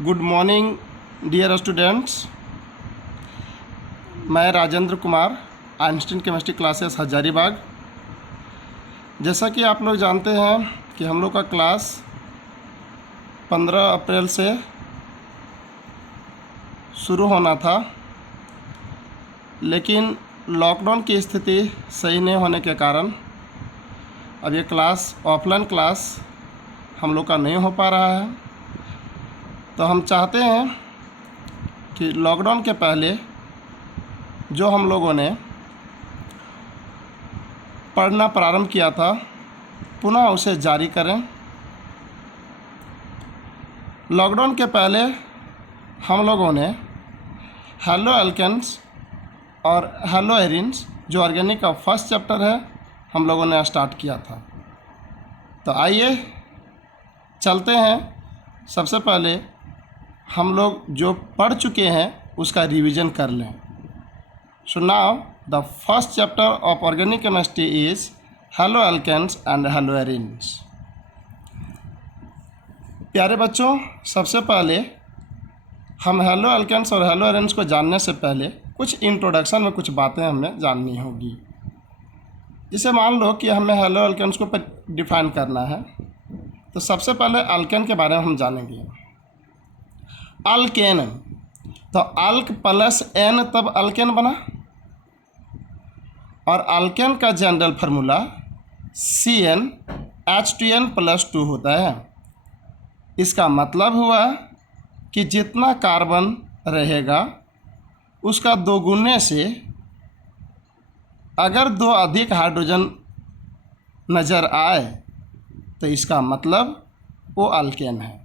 Good morning dear students. मैं Rajendra Kumar, Einstein chemistry classes Hazaribagh. जैसा कि आप लोग जानते हैं कि हम लोग का क्लास 15 अप्रैल से शुरू होना था, लेकिन लॉकडाउन की स्थिति सही नहीं होने के कारण अब ये क्लास ऑफलाइन क्लास हम लोग का नहीं हो पा रहा है। तो हम चाहते हैं कि लॉकडाउन के पहले जो हम लोगों ने पढ़ना प्रारंभ किया था पुनः उसे जारी करें। लॉकडाउन के पहले हम लोगों ने हेलो एल्केन्स और हेलो एरिन्स जो ऑर्गेनिक का फर्स्ट चैप्टर है हम लोगों ने स्टार्ट किया था। तो आइए चलते हैं। सबसे पहले हम लोग जो पढ़ चुके हैं उसका रिवीजन कर लें। So now the first chapter of organic chemistry is haloalkanes and haloarenes. प्यारे बच्चों, सबसे पहले हम हेलो एल्केन्स और हेलो एरिन्स को जानने से पहले कुछ इंट्रोडक्शन में कुछ बातें हमें जाननी होगी। जैसे मान लो कि हमें हेलो एल्केन्स को डिफाइन करना है, तो सबसे पहले अल्केन के बारे में हम जानेंगे। अल्केन, तो अल्क प्लस एन तब अल्केन बना, और अल्केन का जनरल फार्मूला CnH2n+2 होता है। इसका मतलब हुआ कि जितना कार्बन रहेगा उसका दोगुने से अगर दो अधिक हाइड्रोजन नज़र आए तो इसका मतलब वो अल्केन है।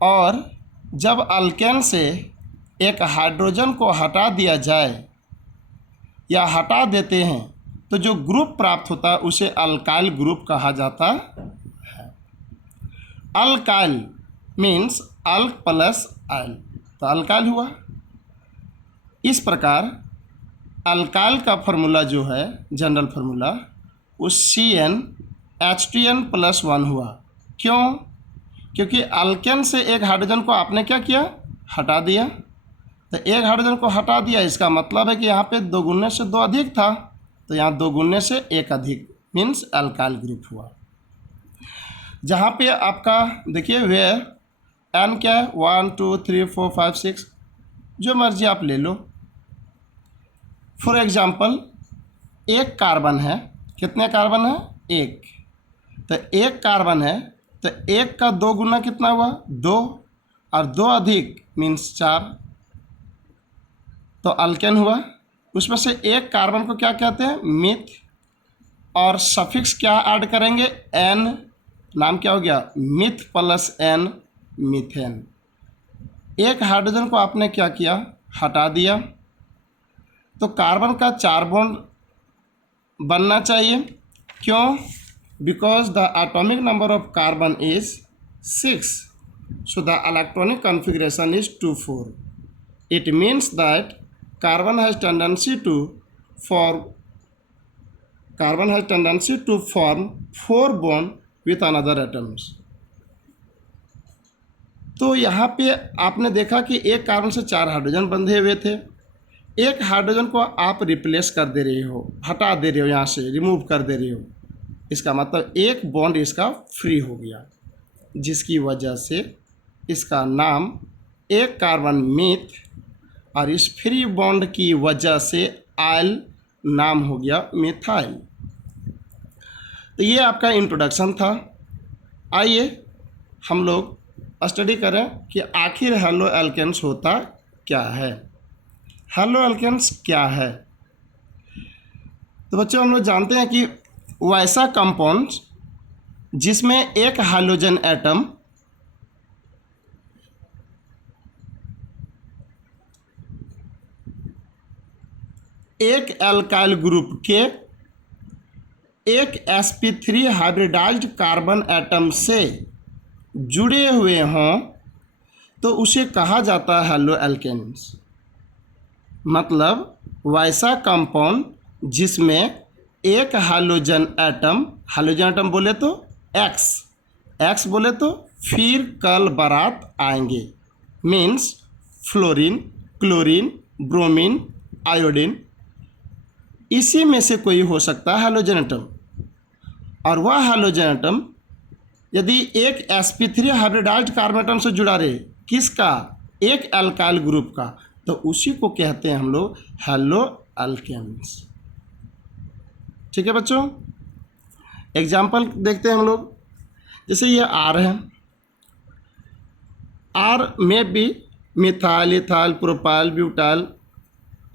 और जब अल्केन से एक हाइड्रोजन को हटा दिया जाए या हटा देते हैं तो जो ग्रुप प्राप्त होता है उसे अल्काइल ग्रुप कहा जाता है। अल्काइल मीन्स अल्क प्लस आइल, तो अल्काइल हुआ। इस प्रकार अल्काइल का फार्मूला जो है जनरल फार्मूला वो CnH2n+1 हुआ। क्यों? क्योंकि अल्केन से एक हाइड्रोजन को आपने क्या किया, हटा दिया। तो एक हाइड्रोजन को हटा दिया, इसका मतलब है कि यहाँ पे दोगुने से दो अधिक था, तो यहाँ दोगुने से एक अधिक मीन्स अल्काइल ग्रुप हुआ। जहाँ पे आपका देखिए वेयर एन क्या है, 1 2 3 4 5 6 जो मर्जी आप ले लो। फॉर एग्जाम्पल एक कार्बन है, कितने कार्बन है, एक। तो एक कार्बन है तो एक का दो गुना कितना हुआ, दो, और दो अधिक मीन्स 4, तो अल्केन हुआ। उसमें से एक कार्बन को क्या कहते हैं, मिथ, और सफिक्स क्या ऐड करेंगे, एन, नाम क्या हो गया, मिथ प्लस एन, मीथेन। एक हाइड्रोजन को आपने क्या किया, हटा दिया, तो कार्बन का 4 बॉन्ड बनना चाहिए। क्यों? Because the atomic number of carbon is 6, so the electronic configuration is 2,4. It means that carbon has tendency to form 4 bond with another atoms. तो यहाँ पे आपने देखा कि एक कार्बन से 4 हाइड्रोजन बंधे हुए थे। एक हाइड्रोजन को आप रिप्लेस कर दे रहे हो, हटा दे रहे हो, यहाँ से रिमूव कर दे रहे हो। इसका मतलब एक बॉन्ड इसका फ्री हो गया, जिसकी वजह से इसका नाम एक कार्बन मिथ, और इस फ्री बॉन्ड की वजह से आयल नाम हो गया मिथाइल। तो ये आपका इंट्रोडक्शन था। आइए हम लोग स्टडी करें कि आखिर हेलो एल्केन्स होता क्या है। हेलो एल्केन्स क्या है? तो बच्चों, हम लोग जानते हैं कि वैसा कंपाउंड जिसमें एक हाइड्रोजन एटम एक एल्काइल ग्रुप के एक sp3 हाइब्रिडाइज्ड कार्बन एटम से जुड़े हुए हों तो उसे कहा जाता है हेलो एल्केन्स। मतलब वैसा कंपाउंड जिसमें एक हाइड्रोजन एटम बोले तो X एक्स बोले तो फिर कल बारात आएंगे, means fluorine, chlorine, bromine, iodine, इसी में से कोई हो सकता है हैलोजन एटम। और वह हैलोजन एटम यदि एक sp3 हाइब्रिडाइज्ड कार्बन एटम से जुड़ा रहे, किसका, एक अल्काइल ग्रुप का, तो उसी को कहते हैं हम लोग हैलो अल्केन्स। ठीक है बच्चों, एग्जाम्पल देखते हैं हम लोग। जैसे ये आर है, आर में भी methyl, ethyl, propyl, butyl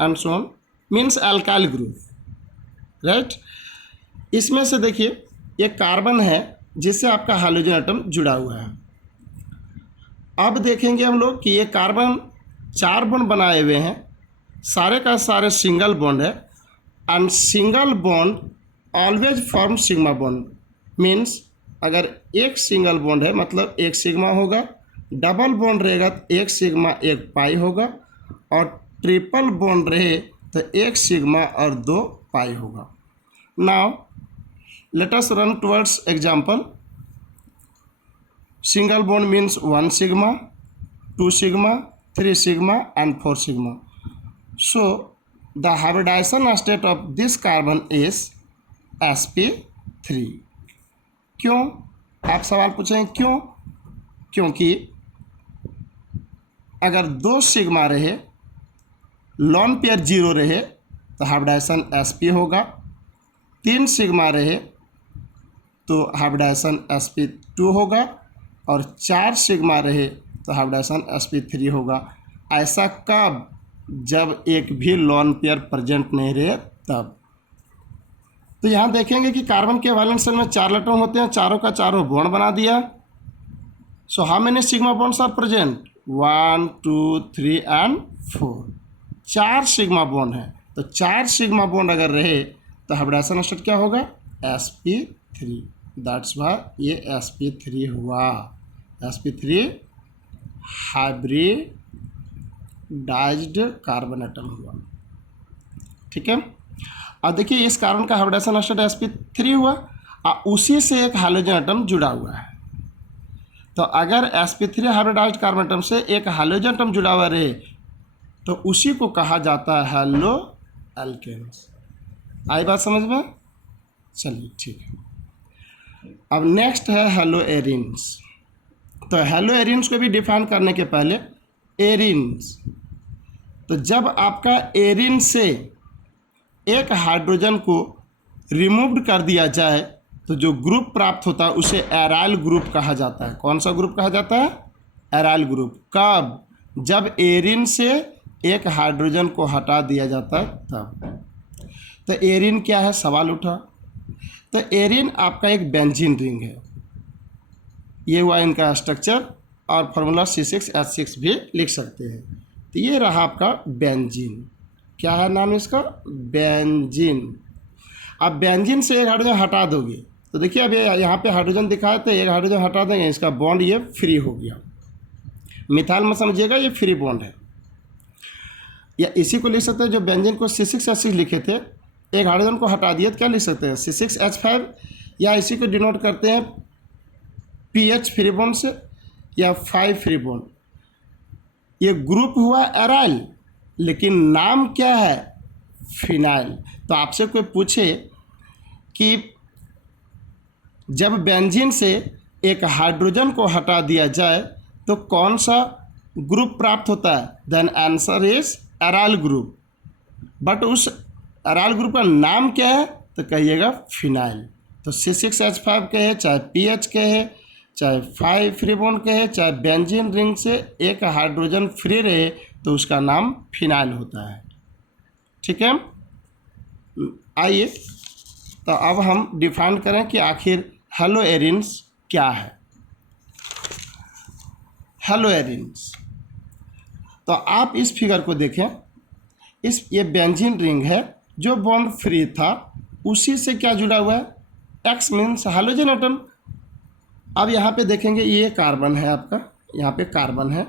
and so on, means alkyl group, right. इसमें से देखिए एक कार्बन है जिससे आपका हाइड्रोजन एटम जुड़ा हुआ है। अब देखेंगे हम लोग कि ये कार्बन 4 बॉन्ड बनाए हुए हैं, सारे का सारे सिंगल बॉन्ड है, and single bond always form sigma bond, means अगर एक सिंगल बॉन्ड है मतलब एक सिग्मा होगा, डबल बॉन्ड रहेगा तो एक सिग्मा एक पाई होगा, और ट्रिपल बॉन्ड रहे तो एक सिग्मा और 2 पाई होगा। Now let us run towards example. Single bond means 1 sigma, 2 sigma, 3 sigma and 4 sigma. So the hybridization state of this carbon is sp3. क्यों, आप सवाल पूछेंगे क्यों? क्योंकि अगर 2 सिग्मा रहे, लॉन पेयर 0 रहे तो हाइब्रिडाइजेशन sp होगा, 3 सिग्मा रहे तो हाइब्रिडाइजेशन sp2 होगा, और 4 सिग्मा रहे तो हाइब्रिडाइजेशन sp3 होगा। ऐसा कब, जब एक भी लॉन पेयर प्रेजेंट नहीं रहे तब। तो यहाँ देखेंगे कि कार्बन के वैलेंस शेल में 4 इलेक्ट्रॉन होते हैं, चारों का चारों बॉन्ड बना दिया। So how many sigma bonds are present, 1 2 3 and 4, 4 sigma bond है। तो 4 सिग्मा बॉन्ड अगर रहे तो हाइब्रिडाइजेशन स्टेट क्या होगा, sp3। दैट्स वाई ये sp3 हुआ, sp3 हाइब्रिडाइज्ड कार्बन एटम हुआ। ठीक है, अब देखिए इस कार्बन का हाइब्रिडाइजेशन स्टेट sp3 हुआ, और उसी से एक हाइड्रोजन एटम जुड़ा हुआ है। तो अगर sp3 हाइब्रिडाइज्ड कार्बन एटम से एक हाइड्रोजन एटम जुड़ा हुआ रहे तो उसी को कहा जाता है हैलो अल्केन्स। आई बात समझ में? चलिए ठीक है। अब नेक्स्ट है हेलो एरिन्स। तो हेलो एरिन्स को भी डिफाइन करने के पहले एरिन्स, तो जब आपका एरिन से एक हाइड्रोजन को रिमूव्ड कर दिया जाए तो जो ग्रुप प्राप्त होता है उसे एराइल ग्रुप कहा जाता है। कौन सा ग्रुप कहा जाता है, एराइल ग्रुप। कब, जब एरिन से एक हाइड्रोजन को हटा दिया जाता है तब। तो एरिन क्या है, सवाल उठा। तो एरिन आपका एक बेंजीन रिंग है, ये हुआ इनका स्ट्रक्चर, और फार्मूला C6H6 भी लिख सकते हैं। तो ये रहा आपका बेंजीन। क्या है नाम इसका, बेंजीन। अब बेंजीन से एक हाइड्रोजन हटा दोगे तो देखिए अब यहाँ पे हाइड्रोजन दिखाए तो एक हाइड्रोजन हटा देंगे, इसका बॉन्ड ये फ्री हो गया। मिथाइल में समझिएगा ये फ्री बॉन्ड है, या इसी को लिख सकते हैं जो बेंजीन को C6H6 लिखे थे, एक हाइड्रोजन को हटा दिए तो क्या लिख सकते हैं C6H5, या इसी को डिनोट करते हैं PH फ्री बॉन्ड से, या 5 फ्री बॉन्ड। ये ग्रुप हुआ एराइल, लेकिन नाम क्या है, फिनाइल। तो आपसे कोई पूछे कि जब बेंजीन से एक हाइड्रोजन को हटा दिया जाए तो कौन सा ग्रुप प्राप्त होता है, then answer is aryl group. But उस एराइल ग्रुप का नाम क्या है तो कहिएगा फिनाइल। तो C6H5 कहे, चाहे PH कहे, चाहे 5 फ्री बॉन्ड कहे, चाहे बेंजीन रिंग से एक हाइड्रोजन फ्री रहे तो उसका नाम फिनाइल होता है। ठीक है, आइए तो अब हम डिफाइन करें कि आखिर हेलो एरिन्स क्या है। हेलो एरिन्स, तो आप इस फिगर को देखें, ये बेंजीन रिंग है, जो बॉन्ड फ्री था उसी से क्या जुड़ा हुआ है, X मीन्स हाइड्रोजन एटम। अब यहाँ पे देखेंगे ये कार्बन है आपका, यहाँ पे कार्बन है,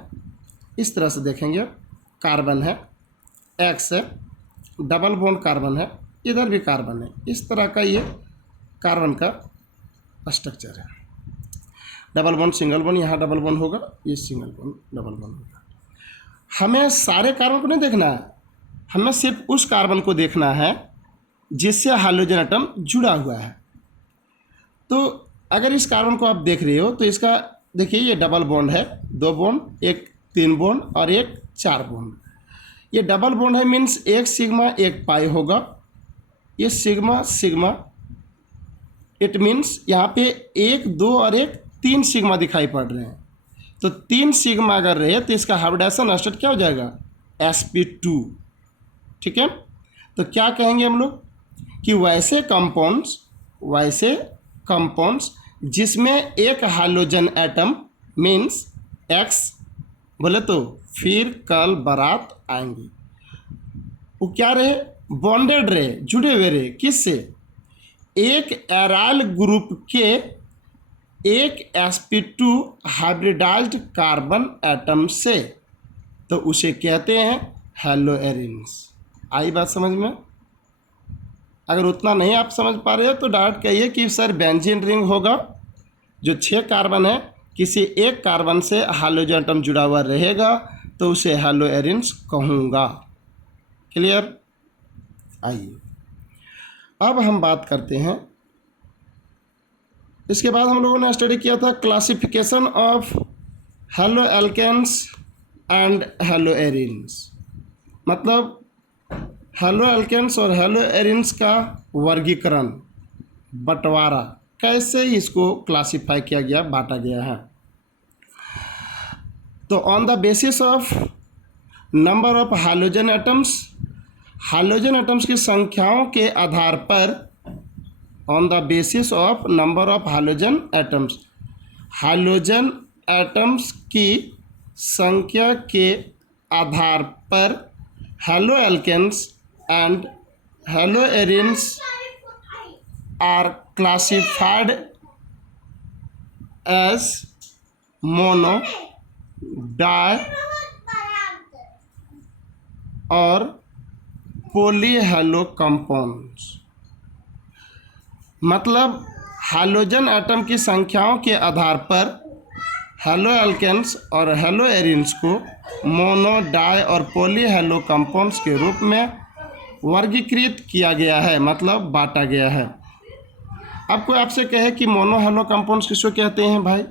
इस तरह से देखेंगे कार्बन है, X है, डबल बॉन्ड कार्बन है, इधर भी कार्बन है, इस तरह का ये कार्बन का स्ट्रक्चर है। डबल बॉन्ड सिंगल बॉन्ड, यहाँ डबल बॉन्ड होगा, ये सिंगल बॉन्ड डबल बॉन्ड होगा। हमें सारे कार्बन को नहीं देखना है, हमें सिर्फ उस कार्बन को देखना है जिससे हाइड्रोजन एटम जुड़ा हुआ है। तो अगर इस कार्बन को आप देख रहे हो तो इसका देखिए ये डबल बॉन्ड है, 2 बॉन्ड, एक 3 बॉन्ड और एक 4 बॉन्ड। ये डबल बॉन्ड है मीन्स एक सिग्मा एक पाई होगा, ये सिग्मा सिग्मा, इट मीन्स यहाँ पे 1 2 और एक 3 सिग्मा दिखाई पड़ रहे हैं। तो 3 सिग्मा अगर रहे तो इसका हाइब्रिडाइजेशन स्टेट क्या हो जाएगा, sp2। ठीक है, तो क्या कहेंगे हम लोग कि वैसे कंपाउंड्स जिसमें एक हाइड्रोजन एटम मीन्स X बोले तो फिर कल बारात आएंगे, वो क्या रहे, बॉन्डेड रहे, जुड़े हुए रहे, किससे, एक एराइल ग्रुप के एक sp2 हाइब्रिडाइज्ड कार्बन एटम से, तो उसे कहते हैं हेलोएरिन्स। आई बात समझ में? अगर उतना नहीं आप समझ पा रहे हो तो डायरेक्ट कहिए कि सर बेंजीन रिंग होगा, जो 6 कार्बन है किसी एक कार्बन से हाइड्रोजन एटम जुड़ा हुआ रहेगा तो उसे हेलोएरिन्स कहूँगा। क्लियर? आइए अब हम बात करते हैं, इसके बाद हम लोगों ने स्टडी किया था क्लासिफिकेशन ऑफ हेलोएल्केन्स एंड हेलोएरिन्स, मतलब हेलोएल्केन्स और हेलोएरिन्स का वर्गीकरण, बंटवारा, कैसे इसको क्लासिफाई किया गया, बांटा गया है। तो on the basis of number of hydrogen atoms की संख्याओं के आधार पर, on the basis of number of hydrogen atoms की संख्या के आधार पर haloalkanes and haloarenes are classified as mono, di और पॉलीहेलो कंपाउंड्स। मतलब हाइड्रोजन एटम की संख्याओं के आधार पर हेलोएल्केन्स और हेलोएरिन्स को मोनो, डाई और पॉलीहेलो कंपाउंड्स के रूप में वर्गीकृत किया गया है, मतलब बांटा गया है। अब कोई आपसे कहे कि मोनो हेलो कंपाउंड्स किसको कहते हैं भाई,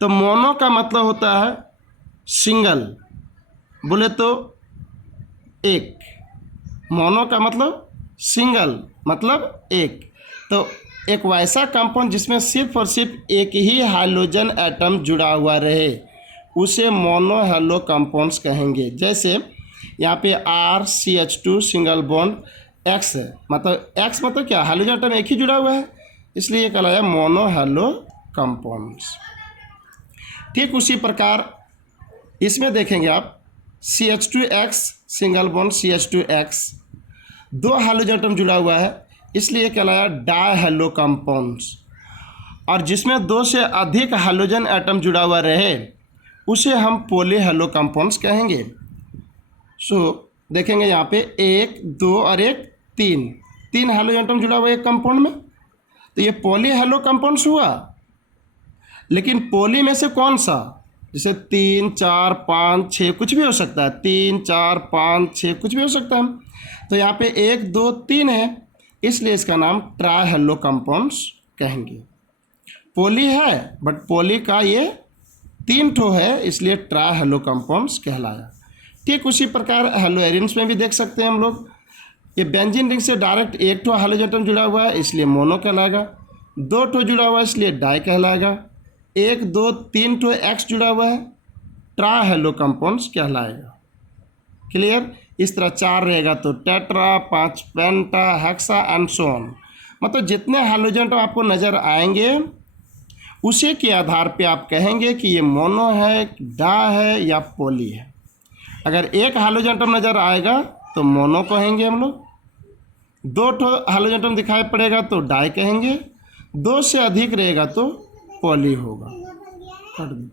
तो मोनो का मतलब होता है सिंगल, बोले तो एक, मोनो का मतलब सिंगल मतलब एक। तो एक वैसा कंपाउंड जिसमें सिर्फ और सिर्फ एक ही हाइड्रोजन एटम जुड़ा हुआ रहे उसे मोनो हेलो कंपाउंड्स कहेंगे। जैसे यहाँ पे RCH2 सिंगल बॉन्ड X है, मतलब X मतलब क्या, हाइड्रोजन एटम एक ही जुड़ा हुआ है, इसलिए ये कहलाया मोनो हेलो कंपाउंड्स। ठीक उसी प्रकार इसमें देखेंगे आप CH2X single bond CH2X, 2 hydrogen atom जुड़ा हुआ है, इसलिए कहलाया डाई हेलो कंपाउंड्स। और जिसमें 2 से अधिक हाइड्रोजन एटम जुड़ा हुआ रहे उसे हम पॉली हेलो कंपाउंड्स कहेंगे। सो देखेंगे यहाँ पे 1 2 और एक 3 हाइड्रोजन एटम जुड़ा हुआ है एक कंपाउंड में, तो ये पॉली हेलो कंपाउंड्स हुआ। लेकिन पॉली में से कौन सा, जैसे 3 4 5 6 कुछ भी हो सकता है, 3 4 5 6 कुछ भी हो सकता है। तो यहाँ पे 1 2 3 है, इसलिए इसका नाम ट्राई हेलो कंपाउंड्स कहेंगे। पॉली है बट पॉली का ये 3 ठो है, इसलिए ट्राई हेलो कंपाउंड्स कहलाया। ठीक उसी प्रकार हेलोएरिन्स में भी देख सकते हैं हम लोग, ये बेंजीन रिंग से डायरेक्ट 1 ठो हाइड्रोजन एटम जुड़ा हुआ है इसलिए मोनो कहलाएगा, 2 ठो जुड़ा हुआ है इसलिए डाई कहलाएगा, 1 2 3 ठो X जुड़ा हुआ है ट्राई हेलो कंपाउंड्स कहलाएगा। क्लियर? इस तरह 4 रहेगा तो tetra, 5 penta, hexa and so on. मतलब जितने हाइड्रोजन एटम आपको नज़र आएंगे उसी के आधार पे आप कहेंगे कि ये मोनो है, डा है या पॉली है। अगर एक हाइड्रोजन एटम नज़र आएगा तो मोनो कहेंगे हम लोग, 2 ठो हाइड्रोजन एटम दिखाई पड़ेगा तो डाई कहेंगे, 2 से अधिक रहेगा तो पॉली होगा। कर दो।